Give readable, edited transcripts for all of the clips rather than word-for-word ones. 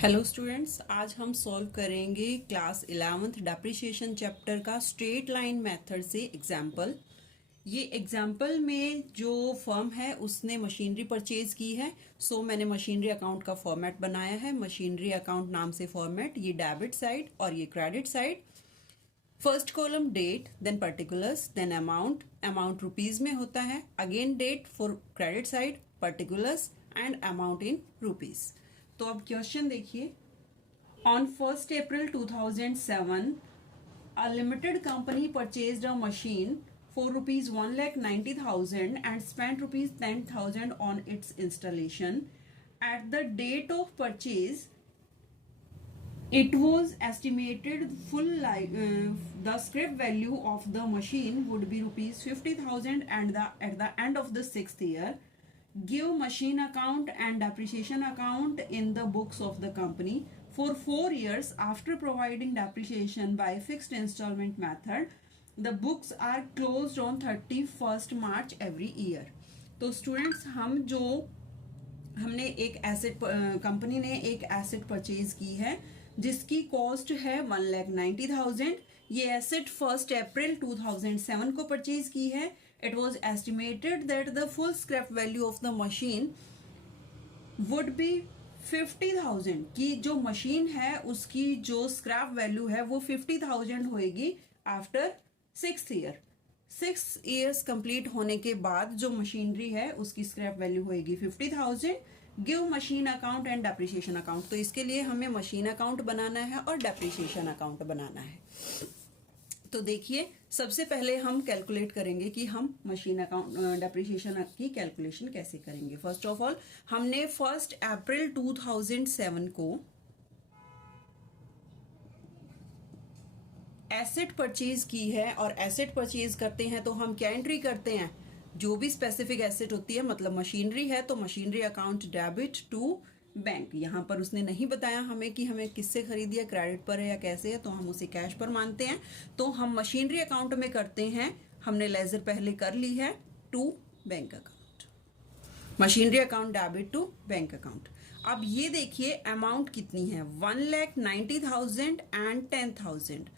Hello students, आज हम solve करेंगे क्लास 11th डेप्रिसिएशन चैप्टर का स्ट्रेट लाइन मेथड से एग्जाम्पल। ये एग्जाम्पल में जो फर्म है उसने मशीनरी परचेज की है। मैंने मशीनरी अकाउंट का फॉर्मेट बनाया है। मशीनरी अकाउंट नाम से फॉर्मेट, ये डेबिट साइड और ये credit side. First column date, then particulars, then amount. Amount rupees में होता है। Again date for credit side, particulars and amount in rupees. तो अब क्वेश्चन देखिए। On 1st April 2007, a limited company purchased a machine for rupees 1,90,000 and spent rupees 10,000 on its installation. At the date of purchase, it was estimated the scrap value of the machine would be rupees 50,000 and at the end of the 6th year. Give machine account and depreciation account in the books of the company for 4 years after providing depreciation by fixed installment method. The books are closed on 31st March every year. तो students, हमने एक asset, company ने एक asset purchase की है जिसकी cost है 1,90,000। ये एसेट 1st April 2007 को परचेज की है। It was estimated that the full scrap value of the machine would be 50,000। कि जो मशीन है उसकी जो स्क्रैप वैल्यू है वो 50,000 होएगी after 6th year. 6 years complete होने के बाद जो मशीनरी है उसकी स्क्रैप वैल्यू होएगी 50,000। Give machine account and depreciation account. तो इसके लिए हमें मशीन अकाउंट बनाना है और डेप्रिसिएशन अकाउंट बनाना है। तो देखिए, सबसे पहले हम कैलकुलेट करेंगे कि हम मशीन अकाउंट डेप्रिसिएशन की कैलकुलेशन कैसे करेंगे। फर्स्ट ऑफ ऑल, हमने 1st April 2007 को एसेट परचेज की है और एसेट परचेज करते हैं तो हम क्या एंट्री करते हैं, जो भी स्पेसिफिक एसेट होती है, मतलब मशीनरी है तो machinery account debit to bank. यहाँ पर उसने नहीं बताया हमें कि हमें किससे खरीदी है, क्रेडिट पर है या कैसे है, तो हम उसे कैश पर मानते हैं। तो हम मशीनरी अकाउंट में करते हैं, हमने लेजर पहले कर ली है, to bank account. Machinery account debit to bank account. अब ये देखिए अमाउंट कितनी है, 1,90,000 एंड 10,000।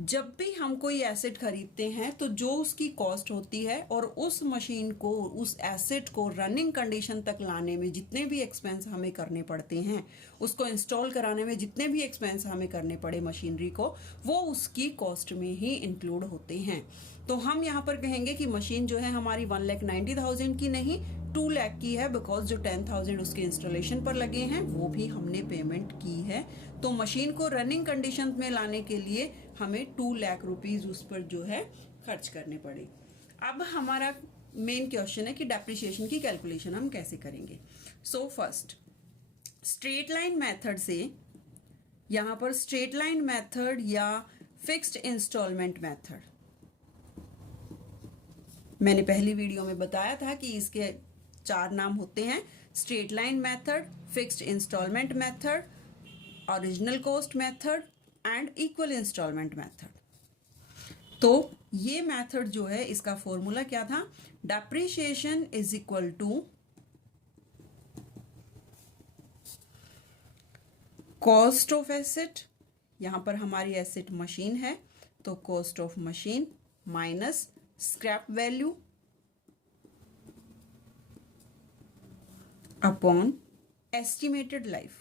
जब भी हम कोई एसेट खरीदते हैं तो जो उसकी कॉस्ट होती है और उस मशीन को, उस एसेट को रनिंग कंडीशन तक लाने में जितने भी एक्सपेंस हमें करने पड़ते हैं, उसको इंस्टॉल कराने में जितने भी एक्सपेंस हमें करने पड़े मशीनरी को, वो उसकी कॉस्ट में ही इंक्लूड होते हैं। तो हम यहाँ पर कहेंगे कि मशीन जो है हमारी 1,90,000 की नहीं, 2 लाख की है, बिकॉज जो 10,000 उसके इंस्टॉलेशन पर लगे हैं वो भी हमने पेमेंट की है। तो मशीन को रनिंग कंडीशन में लाने के लिए हमें 2 लाख रुपीज उस पर जो है खर्च करने पड़े। अब हमारा मेन क्वेश्चन है कि डेप्रिसिएशन की कैलकुलेशन हम कैसे करेंगे। फर्स्ट स्ट्रेट लाइन मेथड से, यहां पर स्ट्रेट लाइन मेथड या फिक्स्ड इंस्टॉलमेंट मेथड, मैंने पहली वीडियो में बताया था कि इसके 4 नाम होते हैं: straight line method, fixed instalment method, original cost method and equal instalment method. तो ये मेथड जो है, इसका फॉर्मूला क्या था, depreciation is equal to cost of asset. यहां पर हमारी एसेट मशीन है तो cost of machine minus scrap value upon estimated life.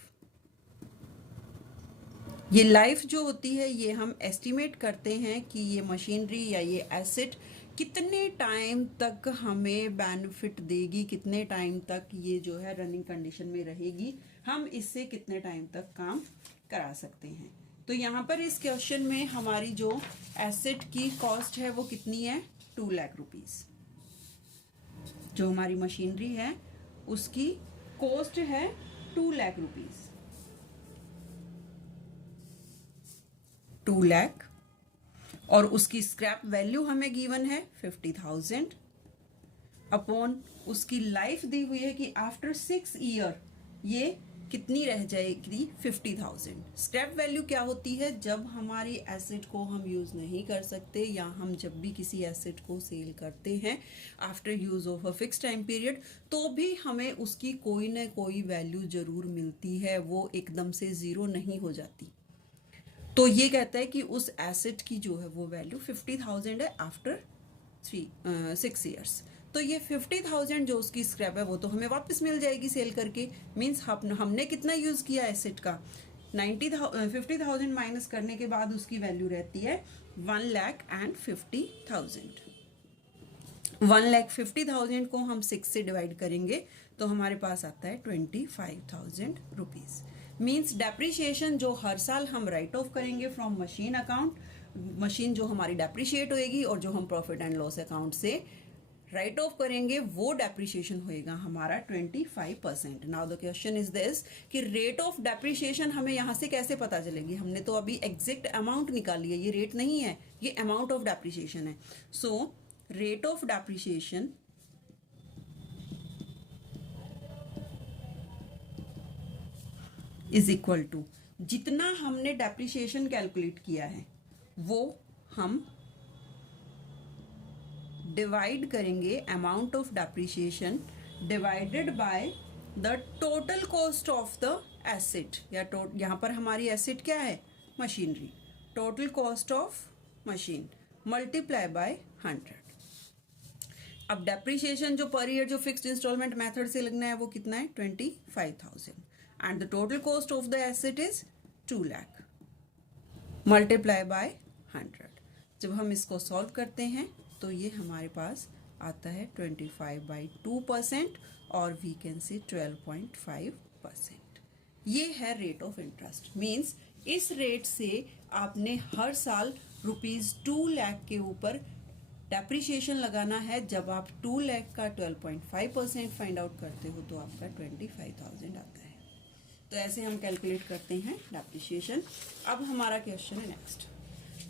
ये लाइफ जो होती है ये हम एस्टिमेट करते हैं कि ये मशीनरी या ये एसेट कितने टाइम तक हमें बेनिफिट देगी, कितने टाइम तक ये जो है रनिंग कंडीशन में रहेगी, हम इससे कितने टाइम तक काम करा सकते हैं। तो यहाँ पर इस क्वेश्चन में हमारी जो एसेट की कॉस्ट है वो कितनी है, 2 लाख रुपीज। जो हमारी मशीनरी है उसकी कॉस्ट है 2 लाख रुपीज, 2 लाख, और उसकी स्क्रैप वैल्यू हमें गिवन है 50,000 अपॉन उसकी लाइफ दी हुई है कि आफ्टर 6 ईयर ये कितनी रह जाएगी 50,000। स्क्रैप वैल्यू क्या होती है? जब हमारी एसेट को हम यूज़ नहीं कर सकते या हम जब भी किसी एसेट को सेल करते हैं after use of a fix time period, तो भी हमें उसकी कोई ना कोई वैल्यू जरूर मिलती है, वो एकदम से ज़ीरो नहीं हो जाती। तो ये कहता है कि उस एसेट की जो है वो वैल्यू 50,000 है आफ्टर 6 ईयर्स। तो ये 50,000 जो उसकी स्क्रैप है वो तो हमें वापस मिल जाएगी सेल करके। मीन्स हमने कितना यूज़ किया एसेट का, 50,000 माइनस करने के बाद उसकी वैल्यू रहती है 1,50,000। 1,50,000 को हम 6 से डिवाइड करेंगे तो हमारे पास आता है 25,000 रुपीज़। मीन्स डेप्रिशिएशन जो हर साल हम राइट ऑफ करेंगे फ्रॉम मशीन अकाउंट, मशीन जो हमारी डेप्रिशिएट होएगी और जो हम प्रॉफिट एंड लॉस अकाउंट से राइट ऑफ करेंगे वो डेप्रिशिएशन होएगा हमारा 25%। Now the question is this कि रेट ऑफ डेप्रिशिएशन हमें यहाँ से कैसे पता चलेगी? हमने तो अभी एग्जैक्ट अमाउंट निकाली है, ये रेट नहीं है, ये अमाउंट ऑफ डेप्रिशिएशन है। So rate of depreciation is equal to जितना हमने डेप्रिशिएशन कैलकुलेट किया है वो हम डिवाइड करेंगे amount of depreciation divided by the total cost of the asset, या यहाँ पर हमारी एसेट क्या है? Machinery. Total cost of machine multiply by 100। अब डेप्रिशिएशन जो पर ईयर जो फिक्स्ड इंस्टॉलमेंट मेथड से लगना है वो कितना है? 25,000 and the total cost of the asset is 2 lakh multiply by 100। जब हम इसको सॉल्व करते हैं तो ये हमारे पास आता है 25/2% और वी कैन से 12.5%। ये है रेट ऑफ इंटरेस्ट। मीन्स इस रेट से आपने हर साल ₹2 लाख के ऊपर डेप्रिशिएशन लगाना है। जब आप 2 लाख का 12.5% फाइंड आउट करते हो तो आपका 25,000 आता है। तो ऐसे हम कैलकुलेट करते हैं डेप्रिशिएशन। अब हमारा क्वेश्चन है नेक्स्ट,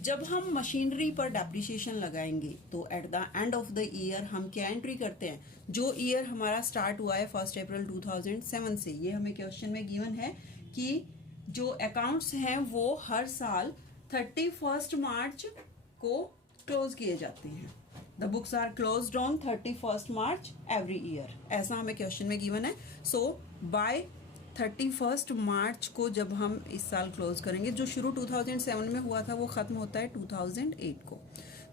जब हम मशीनरी पर डेप्रिशिएशन लगाएंगे तो eight the end of the year हम क्या एंट्री करते हैं? जो ईयर हमारा स्टार्ट हुआ है 1 अप्रैल 2007 से, ये हमें क्वेश्चन में गिवन है कि जो अकाउंट्स हैं वो हर साल 31 मार्च को क्लोज किए जाते हैं। The books are closed on 31 March every year, ऐसा हमें क्वेश्चन में गिवन है। सो बाय 31 मार्च को जब हम इस साल क्लोज करेंगे, जो शुरू 2007 में हुआ था वो ख़त्म होता है 2008 को।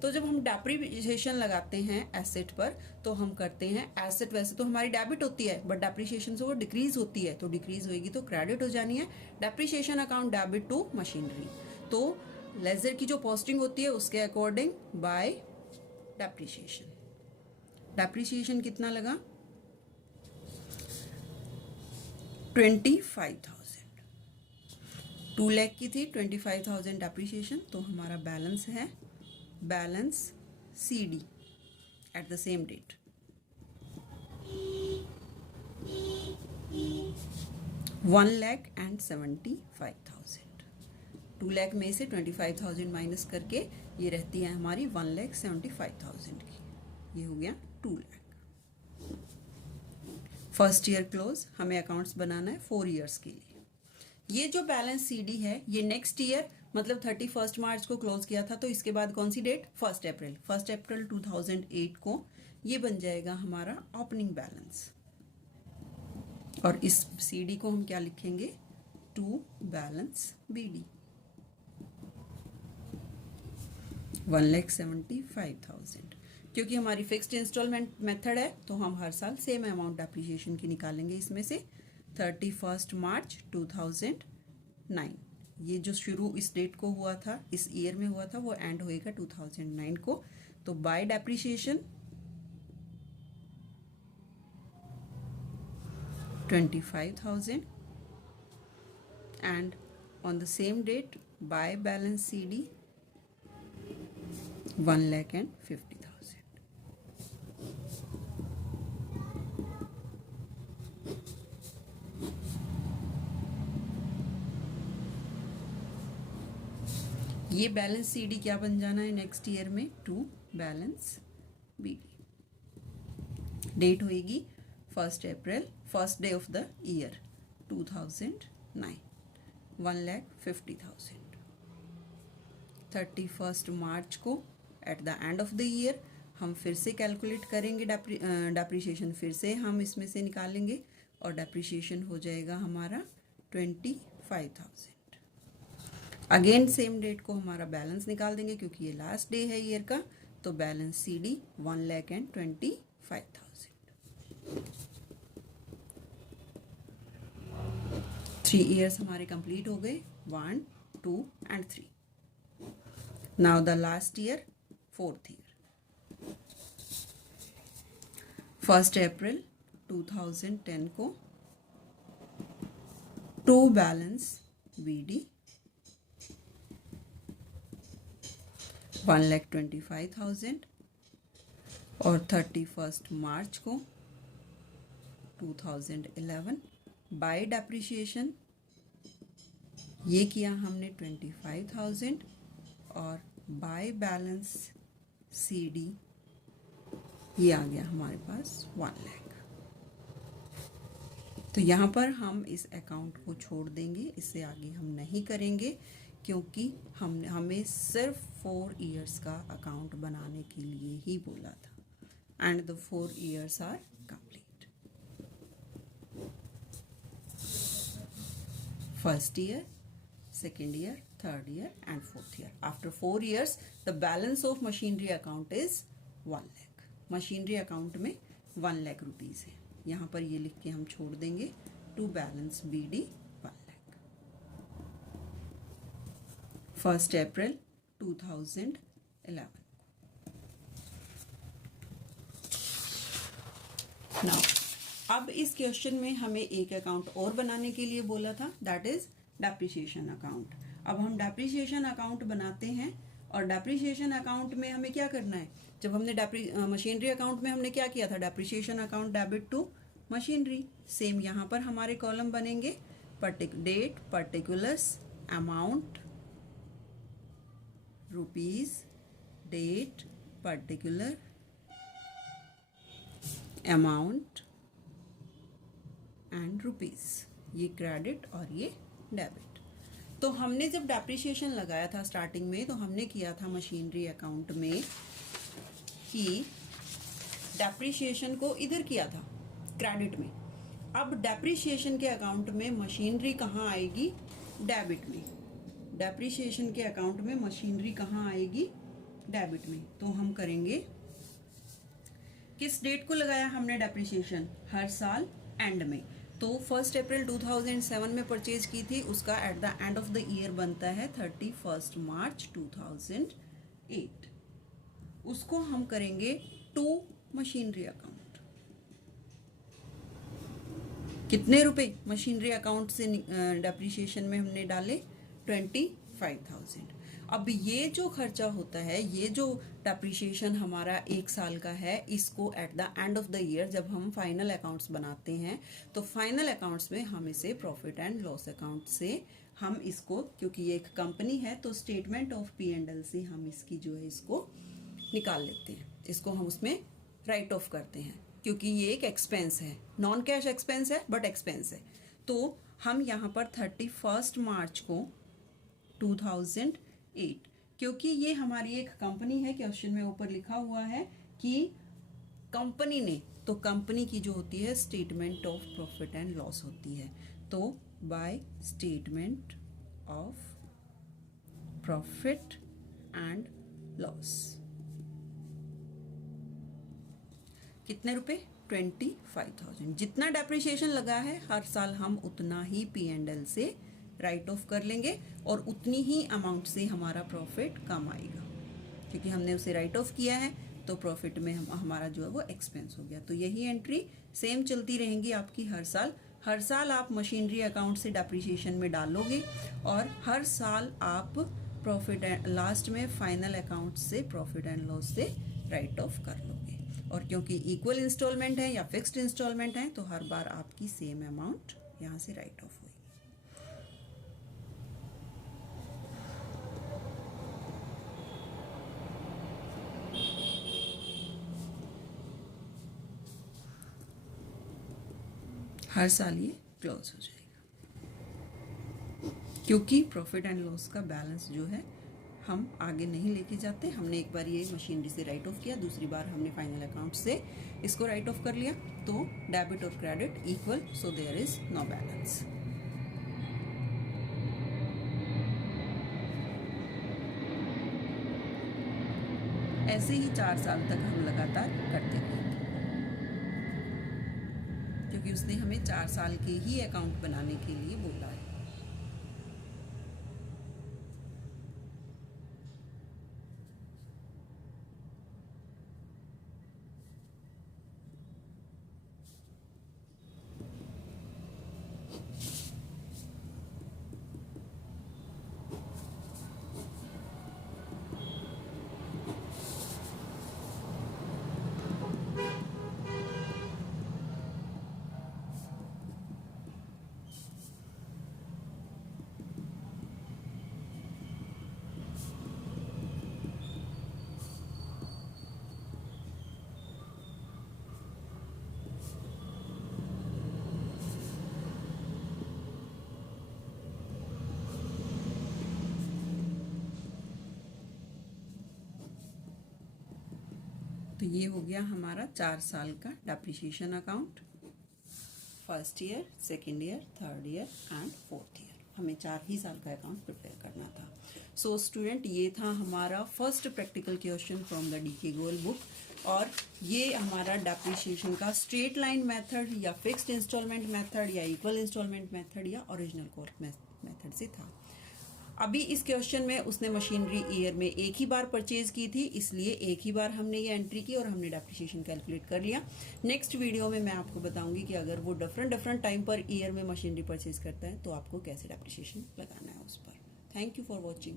तो जब हम डेप्रिशिएशन लगाते हैं एसेट पर तो हम करते हैं, एसेट वैसे तो हमारी डेबिट होती है बट डेप्रिशिएशन से वो डिक्रीज होती है, तो डिक्रीज होएगी तो क्रेडिट हो जानी है। Depreciation account debit to machinery, तो लेजर की जो पोस्टिंग होती है उसके अकॉर्डिंग बाय डेप्रिशिएशन। डेप्रिशिएशन कितना लगा? 25,000। 2 लाख की थी, 25,000 डेप्रिशिएशन, तो हमारा बैलेंस है balance CD at the same date 1,75,000। 2 lakh में से 25,000 माइनस करके ये रहती है हमारी 1,75,000 की। ये हो गया 2 लाख। फर्स्ट ईयर क्लोज, हमें अकाउंट्स बनाना है 4 ईयर्स के लिए। ये जो बैलेंस CD है ये नेक्स्ट ईयर मतलब 31 मार्च को क्लोज किया था, तो इसके बाद कौन सी डेट? 1 अप्रैल। 1 अप्रैल 2008 को ये बन जाएगा हमारा ओपनिंग बैलेंस। और इस CD को हम क्या लिखेंगे? To balance BD 1,75,000। क्योंकि हमारी फिक्स्ड इंस्टॉलमेंट मेथड है तो हम हर साल सेम अमाउंट डेप्रिशिएशन की निकालेंगे। इसमें से 31 मार्च 2009, ये जो शुरू इस डेट को हुआ था, इस ईयर में हुआ था, वो एंड होएगा 2009 को। तो by depreciation 25,000 and on the same date by balance CD 1,50,000। ये बैलेंस CD क्या बन जाना है नेक्स्ट ईयर में? To balance BD। डेट होएगी 1 April, first day of the year 2009, 1,50,000। 31 March को at the end of the year हम फिर से कैलकुलेट करेंगे, डेप्रिसिएशन फिर से हम इसमें से निकालेंगे और डेप्रिसिएशन हो जाएगा हमारा 25,000। अगेन सेम डेट को हमारा बैलेंस निकाल देंगे क्योंकि ये लास्ट डे है ईयर का, तो बैलेंस CD 1,25,000। 3 ईयर्स हमारे कंप्लीट हो गए, 1, 2 and 3। Now the last year, 4th year. 1 अप्रैल 2010 को टू बैलेंस BD 1,25,000 और 31 मार्च को 2011 बाय डेप्रिसिएशन ये किया हमने 25,000 और बाय बैलेंस CD ये आ गया हमारे पास 1 लाख। तो यहाँ पर हम इस अकाउंट को छोड़ देंगे, इससे आगे हम नहीं करेंगे क्योंकि हमें सिर्फ 4 इयर्स का अकाउंट बनाने के लिए ही बोला था and the 4 years are complete. First year, second year, third year and fourth year. After 4 years, the balance of machinery account is 1 lakh. Machinery account में 1 लाख रुपीज़ है, यहाँ पर ये लिख के हम छोड़ देंगे to balance BD 1 lakh. 1 April 2011। Now अब इस क्वेश्चन में हमें एक अकाउंट और बनाने के लिए बोला था, दैट इज डेप्रिसिएशन अकाउंट। अब हम डेप्रिसिएशन अकाउंट बनाते हैं और डेप्रिसिएशन अकाउंट में हमें क्या करना है, जब हमने मशीनरी अकाउंट में हमने क्या किया था, depreciation account debit to machinery. Same यहाँ पर हमारे कॉलम बनेंगे, date, particulars, amount, rupees, date, particular, amount and rupees, ये क्रेडिट और ये डेबिट। तो हमने जब डेप्रिसिएशन लगाया था स्टार्टिंग में, तो हमने किया था मशीनरी अकाउंट में कि डेप्रिसिएशन को इधर किया था क्रेडिट में। अब डेप्रिसिएशन के अकाउंट में मशीनरी कहाँ आएगी, डेबिट में। डेप्रिसिएशन के अकाउंट में मशीनरी कहाँ आएगी, डेबिट में। तो हम करेंगे, किस डेट को लगाया हमने डेप्रिसिएशन, हर साल एंड में। तो 1 अप्रैल 2007 में परचेज की थी, उसका eight the end of the year बनता है 31 मार्च 2008। उसको हम करेंगे टू मशीनरी अकाउंट। कितने रुपए मशीनरी अकाउंट से डेप्रिसिएशन में हमने डाले, 25,000। अब ये जो खर्चा होता है, ये जो डेप्रिसिएशन हमारा 1 साल का है, इसको eight the end of the year जब हम फाइनल अकाउंट्स बनाते हैं, तो फाइनल अकाउंट्स में हम इसे प्रॉफिट एंड लॉस अकाउंट से हम इसको, क्योंकि ये एक कंपनी है तो स्टेटमेंट ऑफ P&L से हम इसकी जो है इसको निकाल लेते हैं, इसको हम उसमें राइट ऑफ करते हैं क्योंकि ये एक एक्सपेंस है, नॉन कैश एक्सपेंस है बट एक्सपेंस है। तो हम यहाँ पर 31 मार्च को 2008, क्योंकि ये हमारी एक कंपनी है, क्वेश्चन में ऊपर लिखा हुआ है कि कंपनी ने, तो कंपनी की जो होती है statement of profit and loss होती है। तो by statement of profit and loss कितने रुपए, 25,000। जितना डेप्रिसिएशन लगा है हर साल हम उतना ही P&L से राइट ऑफ कर लेंगे और उतनी ही अमाउंट से हमारा प्रॉफिट कम आएगा, क्योंकि हमने उसे राइट ऑफ किया है तो प्रॉफिट में हमारा जो है वो एक्सपेंस हो गया। तो यही एंट्री सेम चलती रहेंगी आपकी हर साल। हर साल आप मशीनरी अकाउंट से डेप्रिसिएशन में डालोगे और हर साल आप प्रॉफिट एंड लास्ट में फाइनल अकाउंट से प्रॉफिट एंड लॉस से राइट ऑफ कर लोगे। और क्योंकि इक्वल इंस्टॉलमेंट है या फिक्स्ड इंस्टॉलमेंट है, तो हर बार आपकी सेम अमाउंट यहाँ से राइट ऑफ होगी। हर साल ये क्लोज हो जाएगा। क्योंकि प्रॉफिट एंड लॉस का बैलेंस जो है हम आगे नहीं लेके जाते। हमने एक बार ये मशीनरी से राइट ऑफ किया, दूसरी बार हमने फाइनल अकाउंट से इसको राइट ऑफ कर लिया, तो डेबिट और credit equal, so there is no balance. ऐसे ही 4 साल तक हम लगातार करते रहेंगे, क्योंकि उसने हमें 4 साल के ही अकाउंट बनाने के लिए बोला है। तो ये हो गया हमारा 4 साल का depreciation account, first year, second year, third year and fourth year. हमें 4 ही साल का अकाउंट प्रिपेयर करना था। सो स्टूडेंट, ये था हमारा first practical question from the DK Goyal book. और ये हमारा डेप्रिसिएशन का स्ट्रेट लाइन मेथड या फिक्स्ड इंस्टॉलमेंट मेथड या इक्वल इंस्टॉलमेंट मेथड या ओरिजिनल कॉस्ट मेथड से था। अभी इस क्वेश्चन में उसने मशीनरी ईयर में एक ही बार परचेज की थी, इसलिए एक ही बार हमने ये एंट्री की और हमने डेप्रिसिएशन कैलकुलेट कर लिया। नेक्स्ट वीडियो में मैं आपको बताऊंगी कि अगर वो डिफरेंट टाइम पर ईयर में मशीनरी परचेज करता है तो आपको कैसे डेप्रिसिएशन लगाना है उस पर। Thank you for watching.